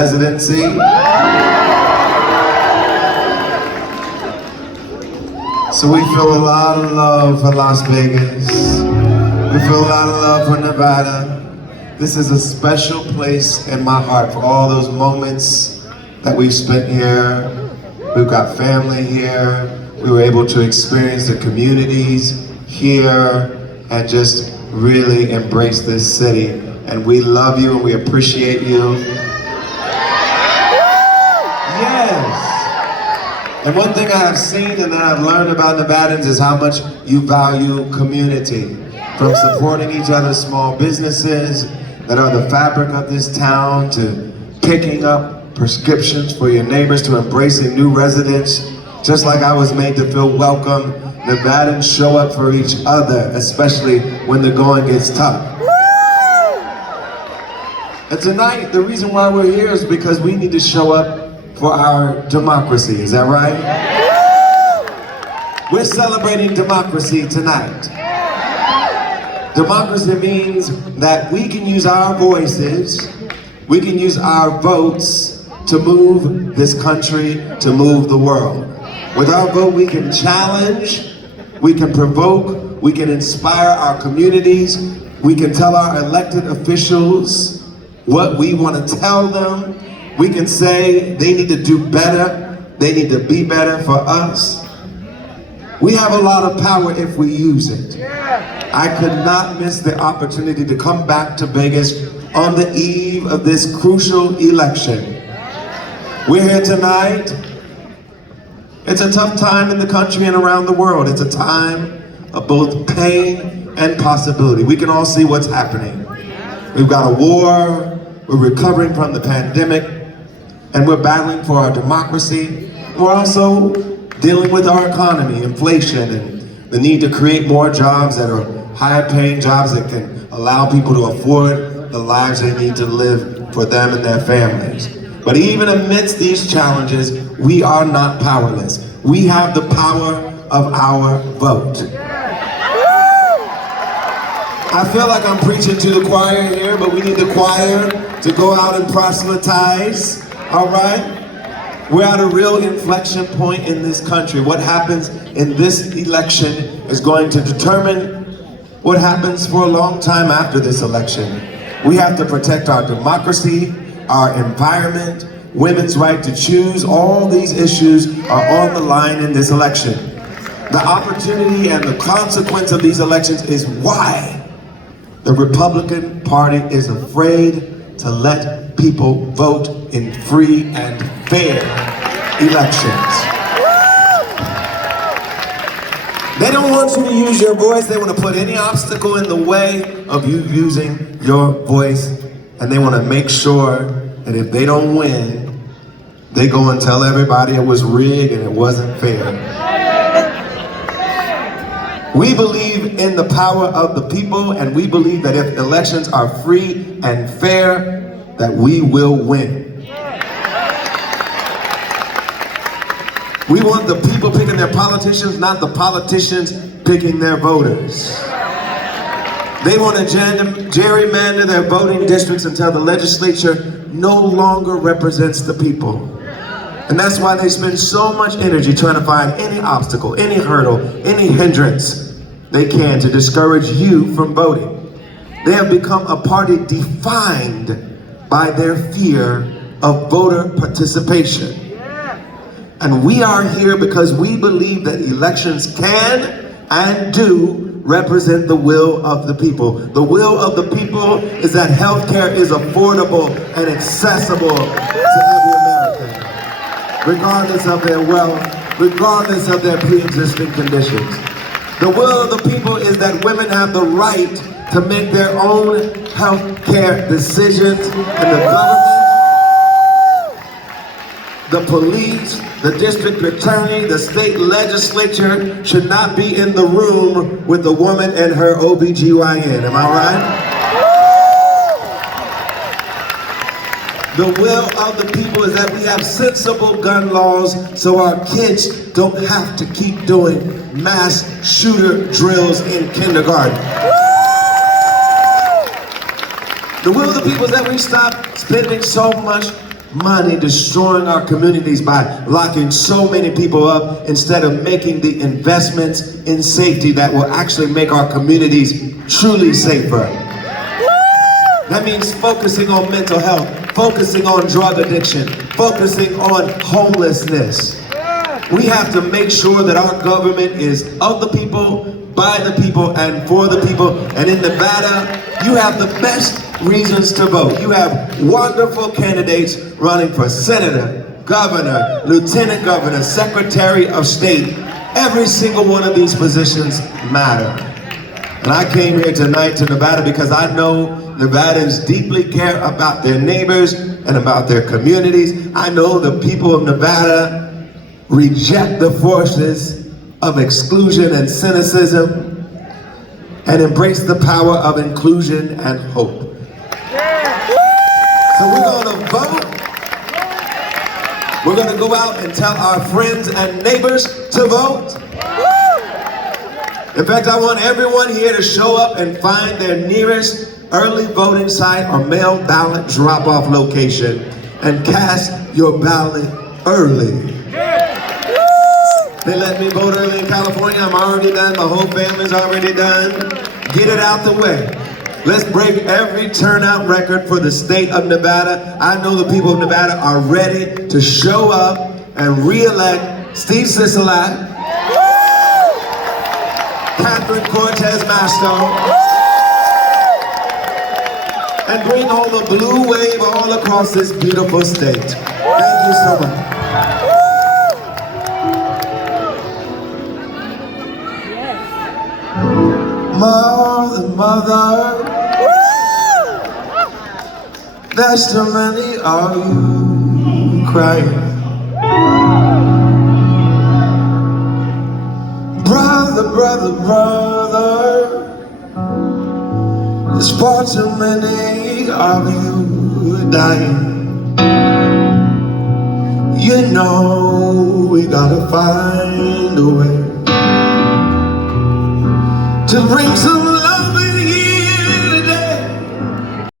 Residency. So we feel a lot of love for Las Vegas. We feel a lot of love for Nevada. This is a special place in my heart for all those moments that we've spent here. We've got family here. We were able to experience the communities here and just really embrace this city. And we love you and we appreciate you. Yes. And one thing I have seen and that I've learned about Nevadans is how much you value community. From supporting each other's small businesses that are the fabric of this town, to picking up prescriptions for your neighbors, to embracing new residents. Just like I was made to feel welcome, Nevadans show up for each other, especially when the going gets tough. And tonight, the reason why we're here is because we need to show up for our democracy, is that right? We're celebrating democracy tonight. Democracy means that we can use our voices, we can use our votes to move this country, to move the world. With our vote, we can challenge, we can provoke, we can inspire our communities, we can tell our elected officials what we want to tell them. We can say they need to do better, they need to be better for us. We have a lot of power if we use it. I could not miss the opportunity to come back to Vegas on the eve of this crucial election. We're here tonight. It's a tough time in the country and around the world. It's a time of both pain and possibility. We can all see what's happening. We've got a war, we're recovering from the pandemic, and we're battling for our democracy. We're also dealing with our economy, inflation, and the need to create more jobs that are higher paying jobs that can allow people to afford the lives they need to live for them and their families. But even amidst these challenges, we are not powerless. We have the power of our vote. I feel like I'm preaching to the choir here, but we need the choir to go out and proselytize, all right? We're at a real inflection point in this country. What happens in this election is going to determine what happens for a long time after this election. We have to protect our democracy, our environment, women's right to choose. All these issues are on the line in this election. The opportunity and the consequence of these elections is why the Republican Party is afraid to let people vote in free and fair elections. They don't want you to use your voice. They want to put any obstacle in the way of you using your voice. And they want to make sure that if they don't win, they go and tell everybody it was rigged and it wasn't fair. We believe in the power of the people, and we believe that if elections are free and fair, that we will win. We want the people picking their politicians, not the politicians picking their voters. They want to gerrymander their voting districts until the legislature no longer represents the people. And that's why they spend so much energy trying to find any obstacle, any hurdle, any hindrance they can to discourage you from voting. They have become a party defined by their fear of voter participation. And we are here because we believe that elections can and do represent the will of the people. The will of the people is that healthcare is affordable and accessible to every American, regardless of their wealth, regardless of their pre-existing conditions. The will of the people is that women have the right to make their own health care decisions, and the government, the police, the district attorney, the state legislature should not be in the room with the woman and her OBGYN. Am I right? The will of the people is that we have sensible gun laws so our kids don't have to keep doing mass shooter drills in kindergarten. The will of the people is that we stop spending so much money destroying our communities by locking so many people up instead of making the investments in safety that will actually make our communities truly safer. That means focusing on mental health, focusing on drug addiction, focusing on homelessness. We have to make sure that our government is of the people, by the people, and for the people. And in Nevada, you have the best reasons to vote. You have wonderful candidates running for senator, governor, lieutenant governor, secretary of state. Every single one of these positions matter. And I came here tonight to Nevada because I know Nevadans deeply care about their neighbors and about their communities. I know the people of Nevada reject the forces of exclusion and cynicism and embrace the power of inclusion and hope. So we're going to vote. We're going to go out and tell our friends and neighbors to vote. In fact, I want everyone here to show up and find their nearest early voting site or mail ballot drop-off location and cast your ballot early. They let me vote early in California. I'm already done. My whole family's already done. Get it out the way. Let's break every turnout record for the state of Nevada. I know the people of Nevada are ready to show up and re-elect Steve Sisolak, Catherine Cortez Masto, and bring all the blue wave all across this beautiful state. Thank you so much. Mother, mother, there's too many of you crying. Brother, brother, brother, there's far too many of you dying. You know we gotta find a way to bring some